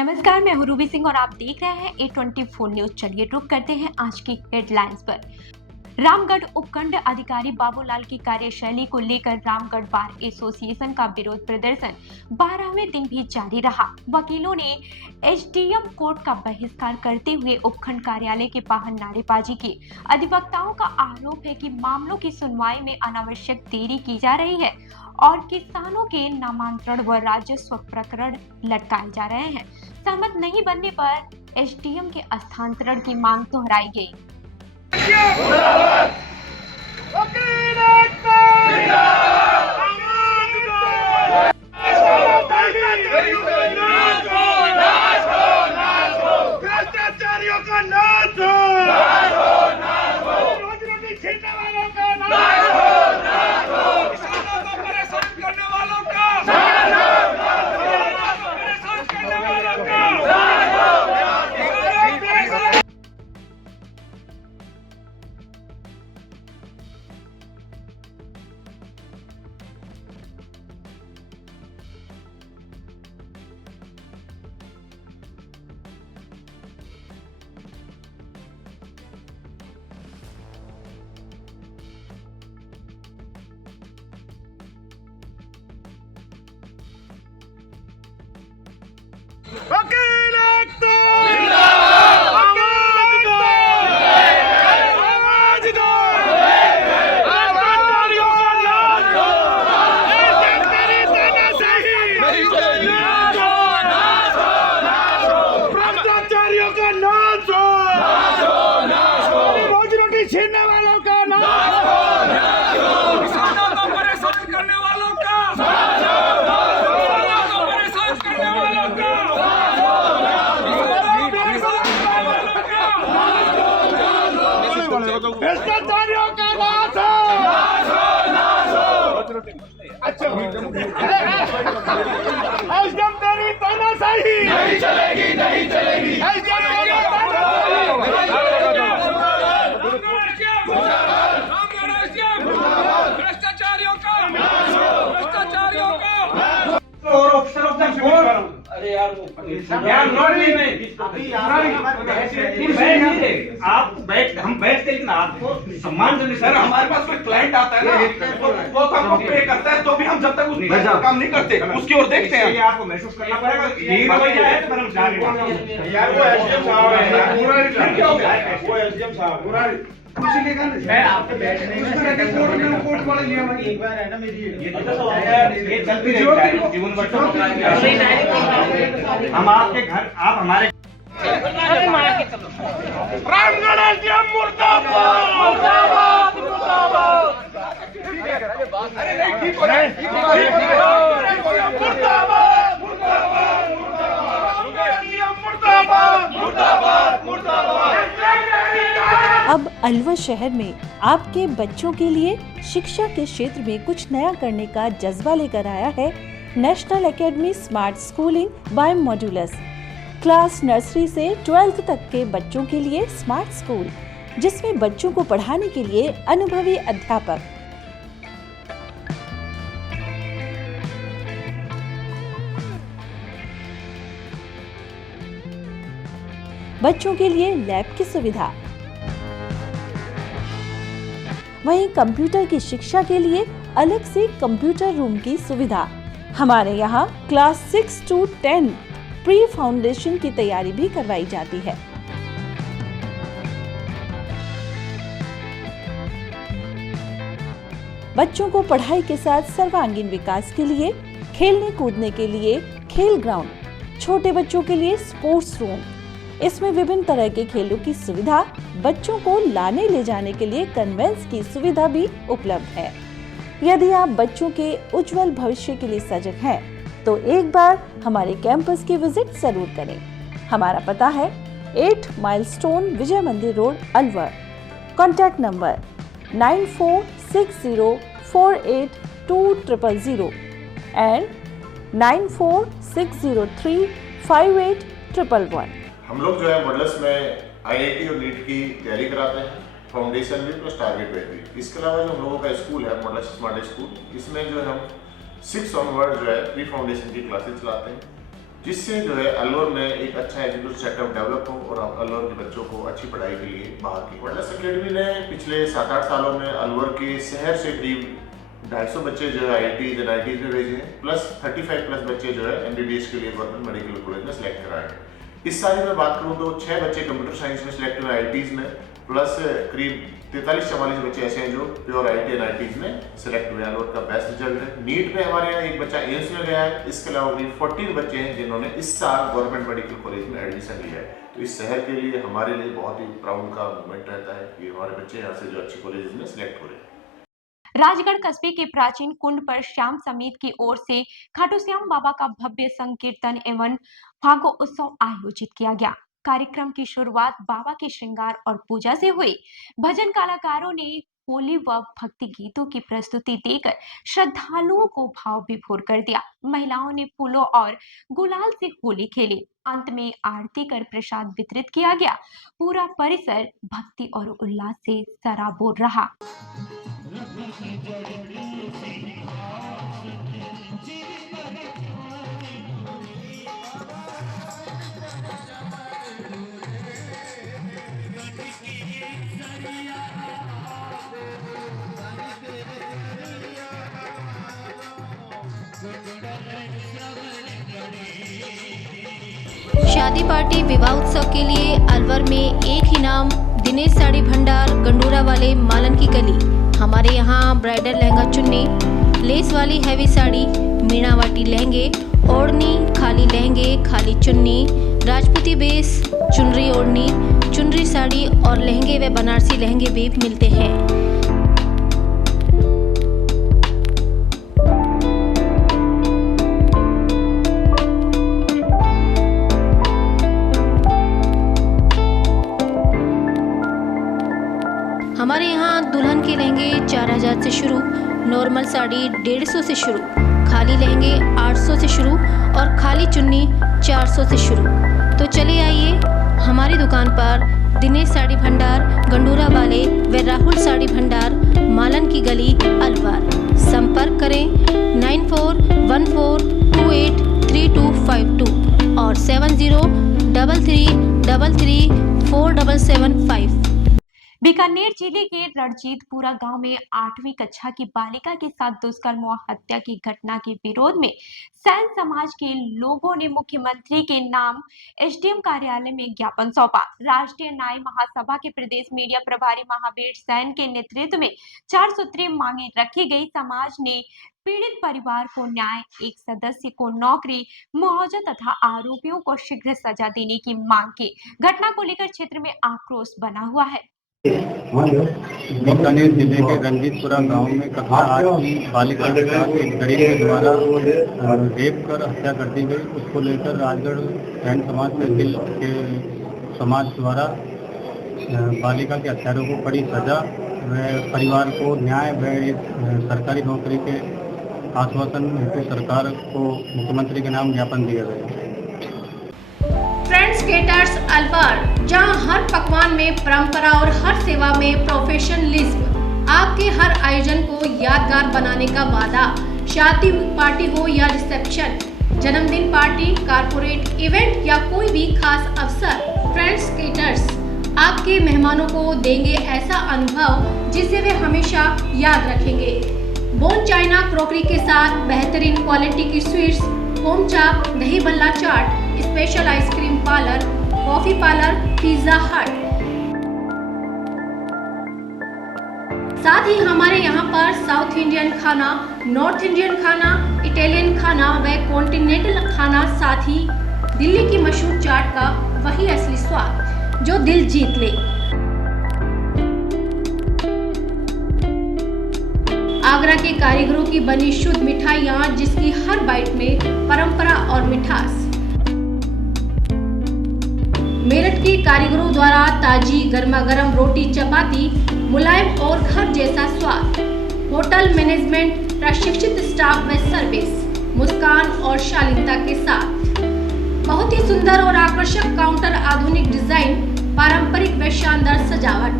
नमस्कार, मैं हूँ रूबी सिंह और आप देख रहे हैं A24 न्यूज। चलिए रुक करते हैं आज की हेडलाइंस पर। रामगढ़ उपखंड अधिकारी बाबूलाल की कार्यशैली को लेकर रामगढ़ बार एसोसिएशन का विरोध प्रदर्शन 12वें दिन भी जारी रहा। वकीलों ने एसडीएम कोर्ट का बहिष्कार करते हुए उपखंड कार्यालय के बाहर नारेबाजी की। अधिवक्ताओं का आरोप है कि मामलों की सुनवाई में अनावश्यक देरी की जा रही है और किसानों के नामांतरण व राजस्व प्रकरण लटकाए जा रहे हैं। सहमत नहीं बनने पर एसडीएम के स्थानांतरण की मांग दोहराई गई। भ्रष्टाचारियों का नाश हो, रोजी-रोटी छीनने वालों का नाश हो, किसानों को परेशान करने वालों का नाश हो, परेशान करने वालों का नाश हो। वकील एकता जिंदाबाद, आवाज दो, भ्रष्टाचारियों का नाश हो, सरकारी तानाशाही नहीं चलेगी, नाश हो, भ्रष्टाचारियों का नाश हो, रोजी-रोटी छीनने वालों का नाश हो, किसानों को परेशान करने वालों का भ्रष्टाचारियों का नाश हो। अच्छा, एसडीएम तेरी तानाशाही नहीं चलेगी, नहीं चलेगी। एसडीएम तेरी भ्रष्टाचारियों का और ऑफिसर ऑफ द कोर्ट। अरे यार आप बैठ, हम बैठते, लेकिन आपको सम्मान देने। सर हमारे पास कोई क्लाइंट आता है ना, वो तो हमको पे करता है, तो भी हम जब तक उस काम नहीं करते उसकी ओर देखते हैं। ये आपको महसूस करना पड़ेगा। यही रवैया है तो हम जाने यार, वो एसडीएम साहब है, वो एसडीएम साहब पूरा मैं आपके बैठने में कोर्ट वाले लिया भाई एक बार है ना मेरी ये चलती रहेगी जीवन भर। हम आपके घर, आप हमारे रामगढ़ एसडीएम मुर्दाबाद, मुर्दाबाद, मुर्दाबाद। अब अलवर शहर में आपके बच्चों के लिए शिक्षा के क्षेत्र में कुछ नया करने का जज्बा लेकर आया है national academy smart schooling by modulus. Class nursery से 12th तक के बच्चों के लिए स्मार्ट स्कूल, जिसमें बच्चों को पढ़ाने के लिए अनुभवी अध्यापक, बच्चों के लिए लैब की सुविधा, वहीं कंप्यूटर की शिक्षा के लिए अलग से कंप्यूटर रूम की सुविधा। हमारे यहाँ क्लास 6 to 10 प्री फाउंडेशन की तैयारी भी करवाई जाती है। बच्चों को पढ़ाई के साथ सर्वांगीण विकास के लिए, खेलने कूदने के लिए खेल ग्राउंड, छोटे बच्चों के लिए स्पोर्ट्स रूम, इसमें विभिन्न तरह के खेलों की सुविधा, बच्चों को लाने ले जाने के लिए कन्वेंस की सुविधा भी उपलब्ध है। यदि आप बच्चों के उज्जवल भविष्य के लिए सजग हैं, तो एक बार हमारे कैंपस की विजिट जरूर करें। हमारा पता है 8 माइलस्टोन विजय मंदिर road, Alwar. Contact number 9460482000 and 9460358111। हम लोग जो है मॉडल्स में आईआईटी और नीट की तैयारी कराते हैं, फाउंडेशन भी प्लस टारगेट वेट भी। इसके अलावा जो हम लोगों का स्कूल है मॉडल स्मार्ट स्कूल, इसमें जो है हम 6 ऑनवर्ड जो है प्री फाउंडेशन की क्लासेस चलाते हैं। जिससे जो है अलवर में एक अच्छा एजुकेशन सेटअप डेवलप हो और अलवर के बच्चों को अच्छी पढ़ाई के लिए बाहर की। वर्ल्डस एकेडमी ने पिछले 7-8 सालों में अलवर के शहर से करीब 250 बच्चे जो है IITs NITs में भेजे हैं, प्लस 35 प्लस बच्चे जो है MBBS के लिए गवर्नमेंट मेडिकल कॉलेज में सिलेक्ट कराए हैं। इस साल में बात करूँ तो 6 बच्चे कंप्यूटर साइंस में सिलेक्ट हुए IITs में, प्लस करीब 43-44 बच्चे ऐसे हैं जो प्योर IIT NITs में सिलेक्ट हुए हैं। अलवर का बेस्ट रिजल्ट है। नीट में हमारे यहाँ एक बच्चा एम्स में गया है। इसके अलावा करीब 14 बच्चे हैं जिन्होंने इस साल गवर्नमेंट मेडिकल कॉलेज में एडमिशन लिया है। तो इस शहर के लिए हमारे लिए बहुत ही प्राउड का मोमेंट रहता है कि हमारे बच्चे यहाँ से जो अच्छे कॉलेज में सिलेक्ट हो रहे हैं। राजगढ़ कस्बे के प्राचीन कुंड पर श्याम समिति की ओर से खाटू श्याम बाबा का भव्य संकीर्तन एवं फागो उत्सव आयोजित किया गया। कार्यक्रम की शुरुआत बाबा के श्रृंगार और पूजा से हुई। भजन कलाकारों ने होली व भक्ति गीतों की प्रस्तुति देकर श्रद्धालुओं को भाव विभोर कर दिया। महिलाओं ने फूलों और गुलाल से होली खेली। अंत में आरती कर प्रसाद वितरित किया गया। पूरा परिसर भक्ति और उल्लास से सराबोर रहा। शादी पार्टी विवाह उत्सव के लिए अलवर में एक ही नाम दिनेश साड़ी भंडार गंडूरा वाले मालन की गली। हमारे यहाँ ब्राइडल लहंगा चुन्नी, लेस वाली हैवी साड़ी, मीणावाटी लहंगे, ओढ़नी, खाली लहंगे, खाली चुन्नी, राजपूती बेस, चुनरी ओढ़नी, चुनरी साड़ी और लहंगे व बनारसी लहंगे भी मिलते हैं। हमारे यहाँ दुल्हन के लहंगे 4000 से शुरू, नॉर्मल साड़ी 150 से शुरू, खाली लहंगे 800 से शुरू और खाली चुन्नी 400 से शुरू। तो चले आइए हमारी दुकान पर दिनेश साड़ी भंडार गंडूरा वाले व राहुल साड़ी भंडार मालन की गली अलवर। संपर्क करें 9414283252 और 7033334775। बीकानेर जिले के रणजीतपुरा गांव में 8वीं कक्षा की बालिका के साथ दुष्कर्म व हत्या की घटना के विरोध में सैन समाज के लोगों ने मुख्यमंत्री के नाम SDM कार्यालय में ज्ञापन सौंपा। राष्ट्रीय न्याय महासभा के प्रदेश मीडिया प्रभारी महावीर सैन के नेतृत्व में 4 सूत्रीय मांगे रखी गई। समाज ने पीड़ित परिवार को न्याय, एक सदस्य को नौकरी, मुआवजा तथा आरोपियों को शीघ्र सजा देने की मांग की। घटना को लेकर क्षेत्र में आक्रोश बना हुआ है। बीकानेर जिले के रंजीतपुरा गांव में कक्षा 8 की बालिका के साथ एक गरीब के द्वारा रेप कर हत्या कर दी गई। उसको लेकर राजगढ़ सैन समाज के समाज द्वारा बालिका के हत्यारों को कड़ी सजा व परिवार को न्याय व सरकारी नौकरी के आश्वासन हेतु सरकार को मुख्यमंत्री के नाम ज्ञापन दिया गया। फ्रेंड्स केटर्स अलवर, जहां हर पकवान में परंपरा और हर सेवा में प्रोफेशनलिज्म। आपके हर आयोजन को यादगार बनाने का वादा। शादी पार्टी हो या रिसेप्शन, जन्मदिन पार्टी, कारपोरेट इवेंट या कोई भी खास अवसर, फ्रेंड्स केटर्स आपके मेहमानों को देंगे ऐसा अनुभव जिसे वे हमेशा याद रखेंगे। बोन चाइना क्रॉकरी के साथ बेहतरीन क्वालिटी की sweets, home chaap, dahi bhalla chaat, special ice cream parlour, coffee parlour, pizza hut. साथ ही हमारे यहाँ पर साउथ इंडियन खाना, नॉर्थ इंडियन खाना, इटालियन खाना व कॉन्टिनेंटल खाना, साथ ही दिल्ली की मशहूर चाट का वही असली स्वाद जो दिल जीत ले। आगरा के कारीगरों की बनी शुद्ध मिठाइयाँ, जिसकी हर बाइट में परंपरा और मिठास। मेरठ के कारीगरों द्वारा ताजी गर्मा गर्म रोटी चपाती, मुलायम और घर जैसा स्वाद। होटल मैनेजमेंट, प्रशिक्षित स्टाफ व सर्विस, मुस्कान और शालीनता के साथ। बहुत ही सुंदर और आकर्षक काउंटर, आधुनिक डिजाइन, पारंपरिक व शानदार सजावट।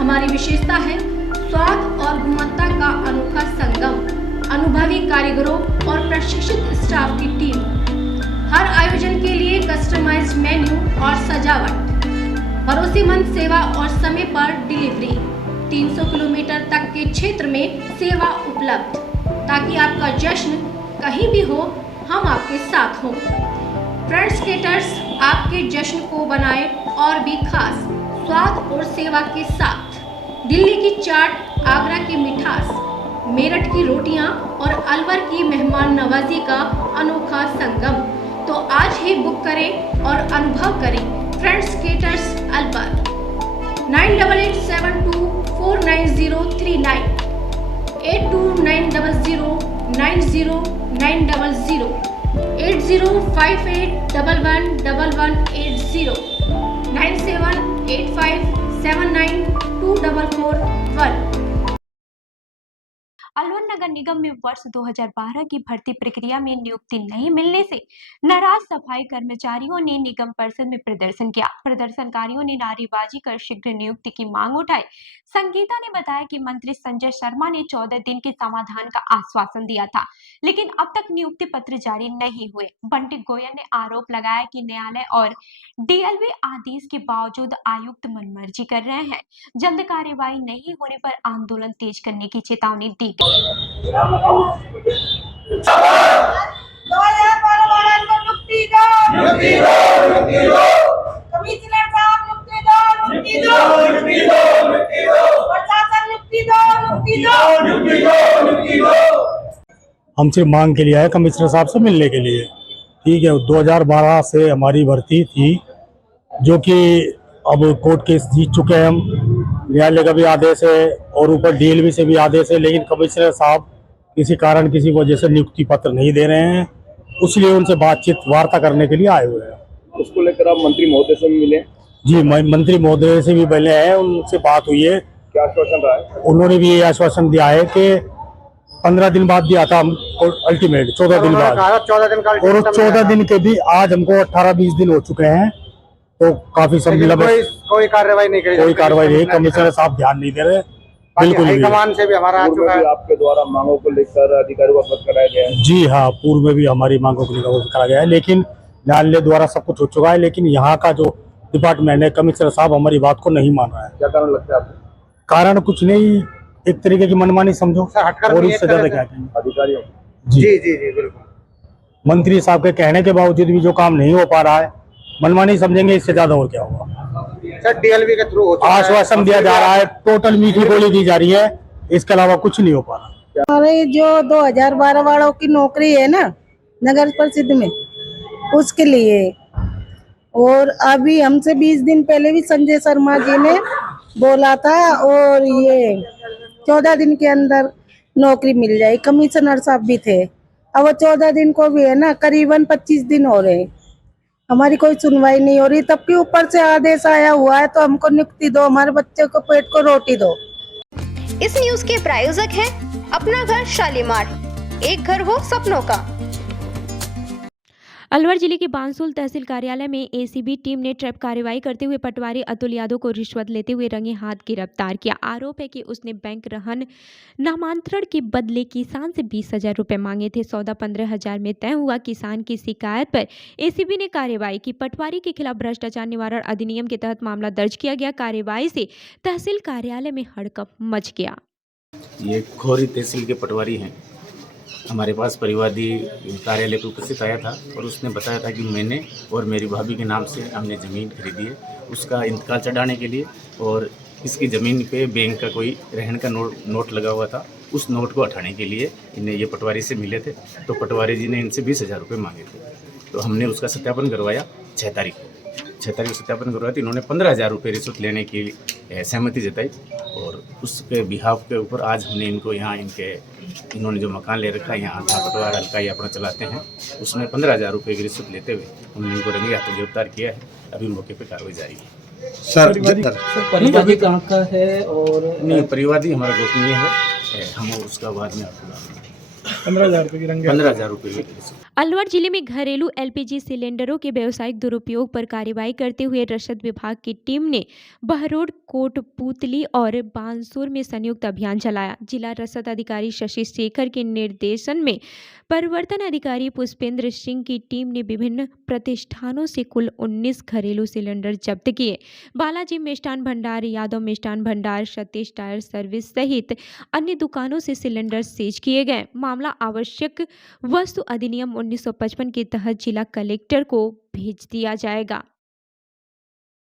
हमारी विशेषता है स्वाद और गुणवत्ता का अनोखा संगम। अनुभवी कारीगरों और प्रशिक्षित स्टाफ की टीम। हर आयोजन के लिए कस्टमाइज्ड मेन्यू और सजावट, भरोसेमंद सेवा और समय पर डिलीवरी। 300 किलोमीटर तक के क्षेत्र में सेवा उपलब्ध, ताकि आपका जश्न कहीं भी हो, हम आपके साथ हों। फ्रेंड्स केटर्स आपके जश्न को बनाए और भी खास स्वाद और सेवा के साथ। दिल्ली की चाट, आगरा की मिठास, मेरठ की रोटियां और अलवर की मेहमान नवाजी का अनोखा संगम। तो आज ही बुक करें और अनुभव करें फ्रेंड्स केटर्स अलवर। 9887249039, 8290090900, 8058111180, 9785792441। अलवर नगर निगम में वर्ष 2012 की भर्ती प्रक्रिया में नियुक्ति नहीं मिलने से नाराज सफाई कर्मचारियों ने निगम परिषद में प्रदर्शन किया। प्रदर्शनकारियों ने नारेबाजी कर शीघ्र नियुक्ति की मांग उठाई। संगीता ने बताया कि मंत्री संजय शर्मा ने 14 दिन के समाधान का आश्वासन दिया था, लेकिन अब तक नियुक्ति पत्र जारी नहीं हुए। बंटी गोयल ने आरोप लगाया कि न्यायालय और डीएलवी आदेश के बावजूद आयुक्त मनमर्जी कर रहे हैं। जल्द कार्यवाही नहीं होने पर आंदोलन तेज करने की चेतावनी दी गई। हमसे मांग के लिए आए कमिश्नर साहब से मिलने के लिए। ठीक है, 2012 से हमारी भर्ती थी, जो कि अब कोर्ट केस जीत चुके हैं हम। न्यायालय का भी आदेश है और ऊपर डीएलवी से भी आदेश है, लेकिन कमिश्नर साहब किसी कारण किसी वजह से नियुक्ति पत्र नहीं दे रहे हैं, इसलिए उनसे बातचीत वार्ता करने के लिए आए हुए हैं। उसको लेकर आप मंत्री महोदय से भी मिले? जी, मंत्री महोदय से भी मिले हैं, उनसे बात हुई है। क्या आश्वासन रहा है? उन्होंने भी ये आश्वासन दिया है कि 15 दिन बाद दिया था हम अल्टीमेट, 14 दिन बाद, 14 दिन का, और 14 दिन के भी आज हमको 18-20 दिन हो चुके हैं, तो काफी मतलब कोई कार्रवाई नहीं करी, कोई कार्रवाई नहीं। कमिश्नर साहब ध्यान नहीं दे रहे बिल्कुल भी। कमान से भी हमारा आ चुका है, आपके द्वारा मांगों को लेकर अधिकारियों को अवगत कराया गया है। जी हाँ, पूर्व में भी हमारी मांगों को लेकर अवगत कराया गया है, लेकिन न्यायालय द्वारा सब कुछ हो चुका है, लेकिन यहाँ का जो डिपार्टमेंट है, कमिश्नर साहब हमारी बात को नहीं मान रहा है। क्या कारण लगता है आपको? कारण कुछ नहीं, एक तरीके की मनमानी समझो, और इससे ज्यादा क्या कहेंगे अधिकारियों। जी जी जी बिल्कुल। मंत्री साहब के कहने के बावजूद भी जो काम नहीं हो पा रहा है, मनमानी समझेंगे, इससे ज्यादा और क्या होगा। सर, डीएलवी के थ्रू आश्वासन दिया जा रहा है, टोटल मीठी गोली दी जा रही है, इसके अलावा कुछ नहीं हो पा रहा। हमारे जो 2012 वालों की नौकरी है ना नगर परिषद में, उसके लिए, और अभी हमसे 20 दिन पहले भी संजय शर्मा जी ने बोला था, और ये 14 दिन के अंदर नौकरी मिल जाए। कमिश्नर साहब भी थे, अब वो 14 दिन को भी है ना, करीबन 25 दिन हो रहे, हमारी कोई सुनवाई नहीं हो रही। तब के ऊपर से आदेश आया हुआ है, तो हमको नियुक्ति दो, हमारे बच्चे को पेट को रोटी दो। इस न्यूज के प्रायोजक हैं अपना घर शालीमार, एक घर हो सपनों का। अलवर जिले के बांसुल तहसील कार्यालय में एसीबी टीम ने ट्रैप कार्रवाई करते हुए पटवारी अतुल यादव को रिश्वत लेते हुए रंगे हाथ गिरफ्तार किया। आरोप है कि उसने बैंक रहन नामांतरण के बदले किसान से 20,000 रुपये मांगे थे। सौदा 15,000 में तय हुआ। किसान की शिकायत पर एसीबी ने कार्रवाई की। पटवारी के खिलाफ भ्रष्टाचार निवारण अधिनियम के तहत मामला दर्ज किया गया। कार्रवाई से तहसील कार्यालय में हड़कंप मच गया। ये खोरी तहसील के पटवारी हैं, हमारे पास परिवादी कार्यालय पर उपस्थित आया था और उसने बताया था कि मैंने और मेरी भाभी के नाम से हमने ज़मीन खरीदी है, उसका इंतकाल चढ़ाने के लिए, और इसकी ज़मीन पे बैंक का कोई रहन का नोट लगा हुआ था, उस नोट को हटाने के लिए इन्हें ये पटवारी से मिले थे। तो पटवारी जी ने इनसे 20,000 रुपये मांगे थे, तो हमने उसका सत्यापन करवाया 6 तारीख को। 6 तारीख को सत्यापन करवाया तो इन्होंने 15,000 रुपये रिश्वत लेने की सहमति जताई, और उसके बिहाफ के ऊपर आज हमने इनको यहाँ इन्होंने जो मकान ले रखा है यहाँ पटवार हल्का ही अपना चलाते हैं, उसमें 15,000 रुपये की रिश्वत लेते हुए हमने इनको रंगे हाथों गिरफ्तार किया है। अभी मौके पर कार्रवाई जारी है। सर, परिवादी कहाँ का है? और नहीं, परिवादी हमारा गोपनीय है, हम उसका बाद में आपको 15,000 रुपये की रंगे 15,000 रुपये की। अलवर जिले में घरेलू एलपीजी सिलेंडरों के व्यावसायिक दुरुपयोग पर कार्रवाई करते हुए रसद विभाग की टीम ने बहरोड, कोटपूतली और बांसुर में संयुक्त अभियान चलाया। जिला रसद अधिकारी शशि शेखर के निर्देशन में परिवर्तन अधिकारी पुष्पेंद्र सिंह की टीम ने विभिन्न प्रतिष्ठानों से कुल 19 घरेलू सिलेंडर जब्त किए। बालाजी मिष्ठान भंडार, यादव मिष्ठान भंडार, सतीश टायर सर्विस सहित अन्य दुकानों से सिलेंडर सीज किए गए। मामला आवश्यक वस्तु अधिनियम 1955 के तहत जिला कलेक्टर को भेज दिया जाएगा।